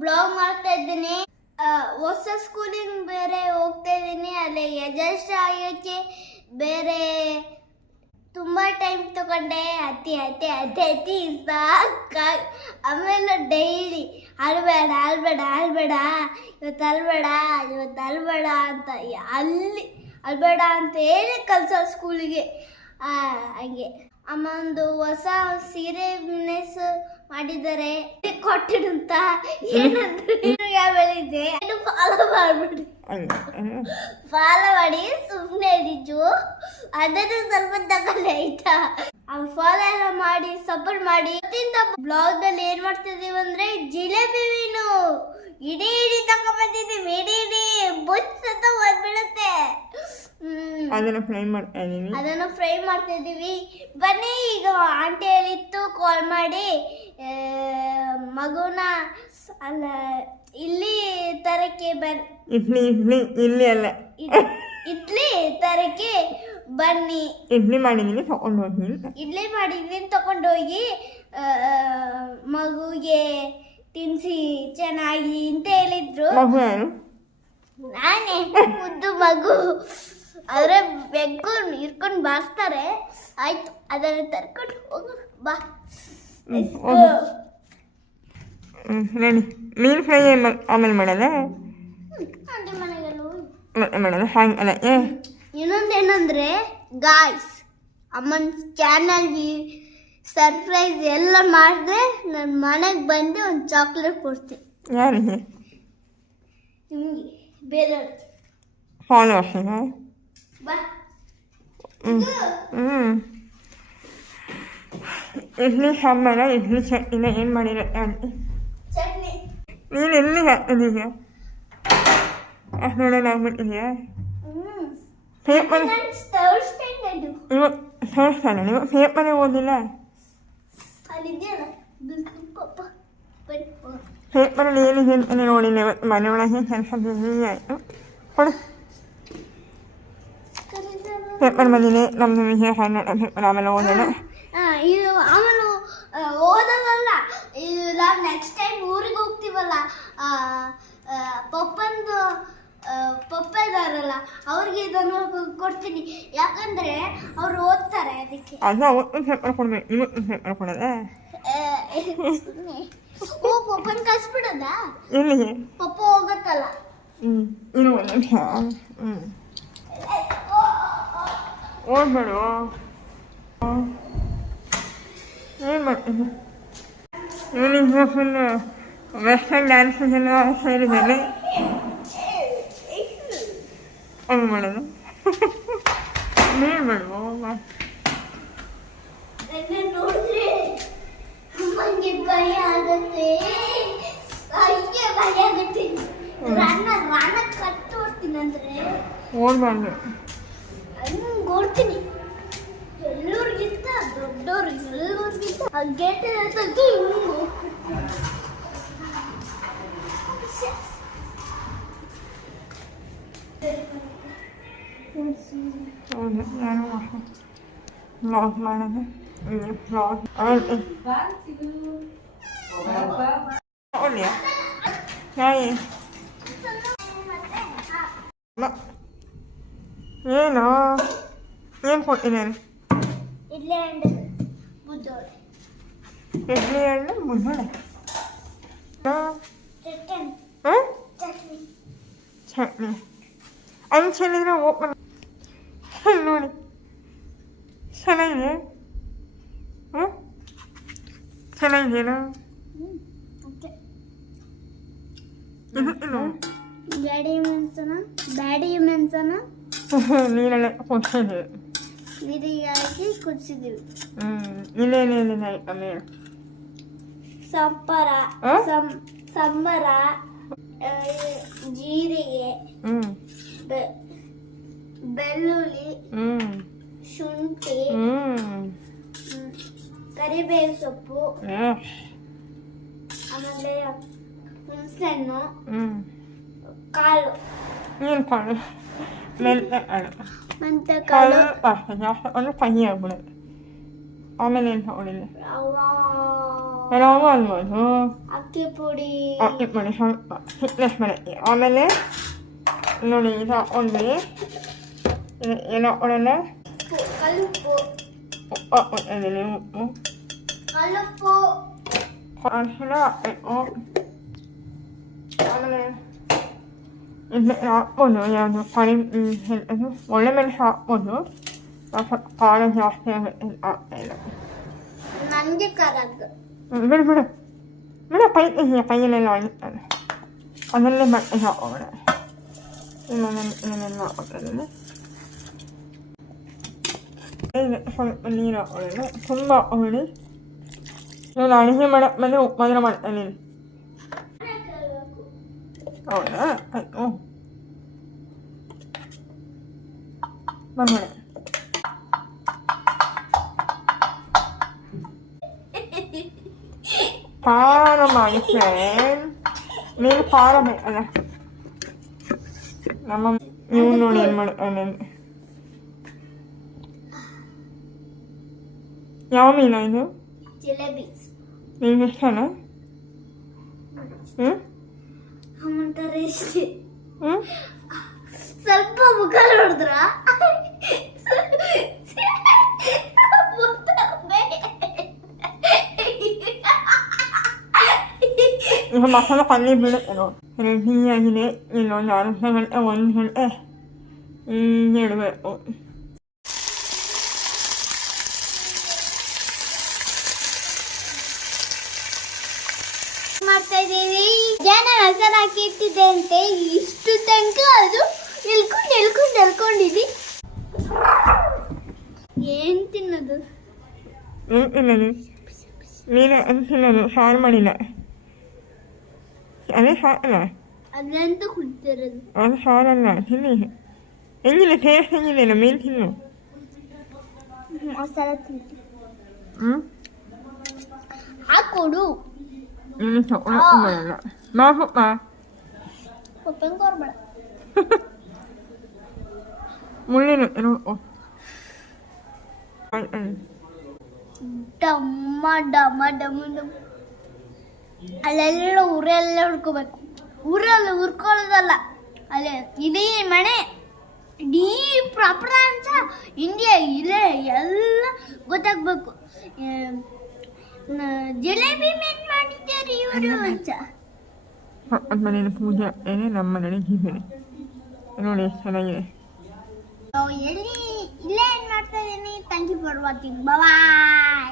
Blog ಮಾಡ್ತಾ ಇದ್ದೀನಿ. ಹೊಸ ಸ್ಕೂಲಿಂಗ್ ಬೇರೆ ಹೋಗ್ತಾ ಇದ್ದೀನಿ. ಅಲ್ಲಿ ಅಡ್ಜಸ್ಟ್ ಆಗೋಕ್ಕೆ ಬೇರೆ ತುಂಬ ಟೈಮ್ ತಗೊಂಡೆ. ಅತಿ ಸಾಕಾಗಿ ಆಮೇಲೆ ಡೈಲಿ ಅಲ್ಬೇಡ ಇವತ್ತು ಅಲ್ಬೇಡ ಅಂತ ಅಲ್ಬೇಡ ಅಂತ ಹೇಳಿ ಕಲ್ಸೋ ಸ್ಕೂಲಿಗೆ. ಹಂಗೆ ಅಮ್ಮ ಒಂದು ಹೊಸ ಸೀರೆ ಬಿಸ್ನೆಸ್ ಮಾಡಿದ್ದಾರೆ, ಕೊಟ್ಟಿರಂತ ಏನಂದ್ರೆ ಹೇಳಿದ್ದೆ ಫಾಲೋ ಮಾಡಿ ಸುಮ್ಮನೆ ಹಿಡಿಜು ಅದನ್ನು ಸ್ವಲ್ಪ ತಗೊಳ್ಳಿ ಆಯ್ತಾ. ಅವ್ರು ಫಾಲೋ ಎಲ್ಲ ಮಾಡಿ ಸಪೋರ್ಟ್ ಮಾಡಿ. ಬ್ಲಾಗ್ ದಲ್ಲಿ ಏನ್ ಮಾಡ್ತಿದೀವಿ ಅಂದ್ರೆ ಜಿಲೇಬಿ ಮೀನು ಇಡೀ ತಗೊಂಡ್ಬಂದಿದ್ದೀವಿ. ಇಡೀ ಬುಚ್ಚತ ಬಂದ್ಬಿಡುತ್ತೆ. ಅದನ್ನು ಫ್ರೈ ಮಾಡ್ತಾ ಇದೀವಿ. ಬನ್ನಿ, ಈಗ ಆಂಟಿ ಹೇಳಿತ್ತು ಕಾಲ್ ಮಾಡಿ ಮಗುನ ಅಲ್ಲ ಇಲ್ಲಿ ತರಕ್ಕೆ ಇಲ್ಲಿ ಅಲ್ಲ ಇಡ್ಲಿ ತರಕ್ಕೆ ಬನ್ನಿ. ಇಡ್ಲಿ ಮಾಡಿದ್ದೀನಿ ತಗೊಂಡೋಗಿ ಮಗುಗೆ ತಿನ್ಸಿ ಚೆನ್ನಾಗಿ ಅಂತ ಹೇಳಿದ್ರು. ನಾನೇ ಮುದ್ದು ಮಗು. ಆದ್ರೆ ಬೆಕ್ಕು ಇರ್ಕೊಂಡು ಬಾರಿಸ್ತಾರೆ. ಆಯ್ತು, ಅದನ್ನು ತರ್ಕೊಂಡು ಹೋಗು ಬಾ. ಮೀನು ಫ್ರೈ ಆಮೇಲೆ ಮಾಡೋದ ಮಾಡೋದು ಹ್ಯಾಂಗ್ ಅಲ್ಲ. ಇನ್ನೊಂದೇನಂದ್ರೆ ಗಾಯ್ಸ್, ಅಮ್ಮನ ಚಾನಲ್ಗೆ ಸರ್ಪ್ರೈಸ್ ಎಲ್ಲ ಮಾಡಿದ್ರೆ ನನ್ನ ಮನೆಗೆ ಬಂದು ಒಂದು ಚಾಕ್ಲೇಟ್ ಕೊಡ್ತೀನಿ. ಯಾರಿಗೆ? ನಿಮಗೆ, ಬೇರೆಯವ್ರಿಗೆ. ಫಾಲೋವರ್ಸ್ ಬಾ. ಇಡ್ಲಿ ಸಾಂಬಾರ, ಇಡ್ಲಿ ಚಟ್ನಿನ ಏನು ಮಾಡಿರೋ ಆಂಟಿ? ಚಟ್ನಿ. ನೀನು ಎಲ್ಲಿ ಹಾಕ್ತಿದ್ದೀಯ? ನೋಡೋದಾಗ್ಬಿಟ್ಟಿದೆಯಾ? ಪೇಪರ್ ತೋರಿಸ್ತಾನೆ. ನೀವು ಪೇಪರೇ ಓದಿಲ್ಲ? ಪೇಪರಲ್ಲಿ ಏನಿದೆ ಅಂತಲೇ ನೋಡಿಲ್ಲ. ಇವತ್ತು ಮನೆ ಒಳಗೆ ಕೆಲಸ ಬಿಸಿ ಆಯಿತು. ಕೊಡು ಪೇಪರ್ ಬಂದಿದೆ. ನಮ್ಮದು ವಿಷಯ ಕನ್ನಡ ಪೇಪರ್ ಆಮೇಲೆ ಓದೋಣ. ಇದು ಆಮೇಲೆ ಓದೋದಲ್ಲ, ಇದು ನಾವು ನೆಕ್ಸ್ಟ್ ಟೈಮ್ ಊರಿಗೆ ಹೋಗ್ತೀವಲ್ಲ, ಪಪ್ಪ ಇದಾರಲ್ಲ ಅವ್ರಿಗೆ ಇದನ್ನು ಕೊಡ್ತೀನಿ. ಯಾಕಂದ್ರೆ ಅವ್ರು ಓದ್ತಾರೆ, ಅದಕ್ಕೆ. ಅದು ಅವತ್ತು ಪೇಪರ್ ಕೊಡ್ಬೇಕು, ಇವತ್ತು ಪೇಪರ್ ಕೊಡೋದ? ಪಪ್ಪನ ಕಳ್ಸ್ಬಿಡೋದ? ಎಲ್ಲಿಗೆ? ಪಪ್ಪ ಹೋಗತ್ತಲ್ಲ. ಇನ್ನು ಒಂದು ನಿಮಿಷ. ಓದ್ಬೇಡು. ಏನು ಮಾಡ್ತೀನಿ? ಇವನಿಗೆ ಫುಲ್ ವೆಸ್ಟರ್ನ್ ಡ್ಯಾನ್ಸಸ್ಸೆಲ್ಲ ಸೇರಿದ್ದಾರೆ. ಅದು ಮಾಡೋದು ನೀನು ಮಾಡುವ ನೋಡಿದ್ರೆ ಅಮ್ಮಂಗೆ ಭಯ ಆಗುತ್ತೆ. ಭಯ ಆಗುತ್ತೆ. ರಾಣ ಕಟ್ಟು ಓಡ್ತೀನಿ ಅಂದ್ರೆ ಓಡ್ಬಾರ್ದು. ಹಂಗೆ ಓಡ್ತೀನಿ. ಎಲ್ಲರಿಗಿಂತ ದೊಡ್ಡವ್ರಿಗೆ, ಎಲ್ಲರಿಗಿಂತ ಆ ಗೇಟ್ ತೆಗೆದು ಹಿಂಗೆ ಹೌದು. ನಾನು ಬ್ಲಾಗ್ ಮಾಡೋದು ಬ್ಲಾಗ್ ಒಳ್ಳೆಯ ಯಾಯಿ ಏನು ಏನು ಕೊಟ್ಟಿದ್ದಾರೆ? ಇಡ್ಲಿ ಹಣ್ಣು ಬುದ್ದೋಳೆ. ಇಡ್ಲಿ ಹಣ್ಣು ಬುದ್ದೋಳೆ. ಚಟ್ನಿ ಅದು ಚೆಲ್ಲಿದ್ರೆ ಓಪನ್ ನೋಡಿ. ಚೆನ್ನಾಗಿದೆ. ಚೆನ್ನಾಗಿದೆಯಲ್ಲ? ಬ್ಯಾಡಿ ಮೆಣಸನ ನೀರೆಲ್ಲ ಕೊಡ್ಸಿದ್ದೀವಿ. ನೀರಿಗೆ ಹಾಕಿ ಕುದಿಸಿದ್ದೀವಿ. ಇಲ್ಲೇನೇನಿಲ್ಲ ಆಮೇಲೆ ಸಂಬರ, ಜೀರಿಗೆ, ಬೆಳ್ಳುಳ್ಳಿ, ಶುಂಠಿ, ಕರಿಬೇವು ಸೊಪ್ಪು, ಆಮೇಲೆ ಹುಣಸೆಹಣ್ಣು, ಕಾಳು. ಏನು ಕಾಳು? ಮೆಂತ್ಯ ಕಾಳು. ಜಾಸ್ತಿ ಕಹಿ ಆಗ್ಬಿಡುತ್ತೆ. ಆಮೇಲೆ ಏನು ತಗೊಳ್ಳಿಲ್ಲ. ನಾವು ಅನ್ಬೋದು ಅಕ್ಕಿ ಪುಡಿ ಅಕ್ಕಿ ಪುಡಿ ಸ್ವಲ್ಪ ಥಿಕ್ನೆಸ್ ಬರುತ್ತೆ. ಆಮೇಲೆ ನೋಡಿ ಇದು ಹಾಕೊಂಡ್ವಿ, ಏನೋ ಒಳ್ಳೆ ಕಲ್ಲುಪ್ಪು ಉಪ್ಪು ಹಾಕ್ಕೊಳ್ತಿದ್ದೀನಿ. ಉಪ್ಪು ಕಲ್ಲುಪ್ಪು ಅರಿಶಿನ ಹಾಕಬೇಕು. ಆಮೇಲೆ ಇದನ್ನ ಹಾಕ್ಬೋದು, ಯಾವುದು ಎಂಥದ್ದು ಒಳ್ಳೆ ಮೆಣಸು ಹಾಕ್ಬೋದು. ಸ್ವಲ್ಪ ಖಾರ ಜಾಸ್ತಿ ಆಗುತ್ತೆ ಹಾಕ್ತಾಯಿಲ್ಲ. ನನಗೆ ಕರಗ್ ಬಿಡು ಬಿಡು ಬಿಡು, ಕೈಯಲ್ಲೆಲ್ಲ ಆಗಿರ್ತಾನೆ, ಅದರಲ್ಲೇ ಬಟ್ಟೆ ಹಾಕೋಣ. ಇನ್ನೊಂದೆಲ್ಲ ಹಾಕೋತಿದ್ದೀನಿ. ಸ್ವಲ್ಪ ನೀರು ಹಾಕೊಳ್ಳೋಣ, ತುಂಬ ಹಾಕೊಳ್ಳಿ. ನಾನು ಅಡುಗೆ ಮಾಡಕ್ಕೆ ಬಂದರೆ ಉಪ್ಪು ಮಾತ್ರ ಮಾಡ್ತಾನೆ. ಹೌದಾ, ಆಯಿತು ಬಂದ್ಬಿಡ. ಖಾರ ಮಾಡಿ ಫ್ರೆಂಡ್, ನೀನು ಖಾರ ಬೇಕಲ್ಲ. ನಮ್ಮ ನೀವು ನೋಡಿ ಏನು ಮಾಡ್ತಾನೆ. ಯಾವ ಮೀನು ಇದು? ಜಿಲೇಬಿ ನಿಮ್ಗೆ ಇಷ್ಟನಾ? ಹ್ಞೂ ಅಮ್ಮಂತಾರೆ ಇಷ್ಟೇ. ಹ್ಞೂ ಸ್ವಲ್ಪ ಮುಖ ನೋಡಿದ್ರ ಈಗ ಮಸಾಲೆ ಕಲ್ಲಿ ಬೀಳುತ್ತೆ ನೋಡಿ. ರೆಡಿಯಾಗಿದೆ. ಇನ್ನೊಂದು ಅರ್ಧ ಗಂಟೆ 1 ಗಂಟೆ ಹಿಂಗೆ ಇಡಬೇಕು. ಮಾಡ್ತಾ ಇದ್ದೀವಿ. ಜನ ಮಸಾಲ ಹಾಕಿ ಇಟ್ಟಿದೆ ಅಂತೆ, ಇಷ್ಟು ತನಕ ಅದು ಎಲ್ಕೊಂಡಿದಿ. ಏನ್ ತಿನ್ನೋದು? ಏನು ತಿನ್ನೋದು? ನೀನು ಅದು ತಿನ್ನೋದು, ಸಾರು ಮಾಡಿಲ್ಲ. ಅದೇ ಸಾರಲ್ಲ, ಅದಂತೂ ಕುಡ್ತಿರೋದು. ಅದು ಸಾರಲ್ಲ, ತಿನ್ನಿ. ಹೆಂಗಿಲ್ಲ ಟೇಸ್ಟ್, ಹೆಂಗಿಲ್ಲ ಮೀನು ತಿನ್ನು. ಮಸಾಲ ತಿಂತಿ ಹ್ಞೂ ಹಾಕೊಡು. ನೀನು ತಗೊಳಕ್ಕೆ ಬರಲ್ಲ. ಮಾಪಪ್ಪ ಉಪ್ಪಿನ ಕೊರ್ಬೇಡ. ಮುಳ್ಳಿನ ನೋಡ್ಕೊ. ಡಮ್ಮ ಡಮ್ಮ ಡಮ್ಮ ಡಮ್ಮ ಅಲ್ಲೆಲ್ಲ ಉರೆಲ್ಲ ಹುಡ್ಕೋಬೇಕು. ಊರಲ್ಲಿ ಹುರ್ಕೊಳ್ಳೋದಲ್ಲ, ಅಲ್ಲೇ ಇಡೀ ಮನೆ, ಇಡೀ ಪ್ರಪಂಚ, ಇಂಡಿಯಾ ಇಲ್ಲೇ ಎಲ್ಲ ಗೊತ್ತಾಗ್ಬೇಕು. ಜಿಲೇಬಿ ಮೇನ್ ಮಾಡಿದ್ದಾರೆ ಇವರು ಅಂತ. ಮನೇಲಿ ಪೂಜೆ ಆಗ್ತೇನೆ, ನಮ್ಮ ಮನೇಲಿ ಹೀಗೆ ನೋಡಿ ಎಷ್ಟು ಚೆನ್ನಾಗಿದೆ. ಎಲ್ಲಿ ಇಲ್ಲೇ ಏನು ಮಾಡ್ತಾ ಇದ್ದೀನಿ. Thank you for watching. Bye.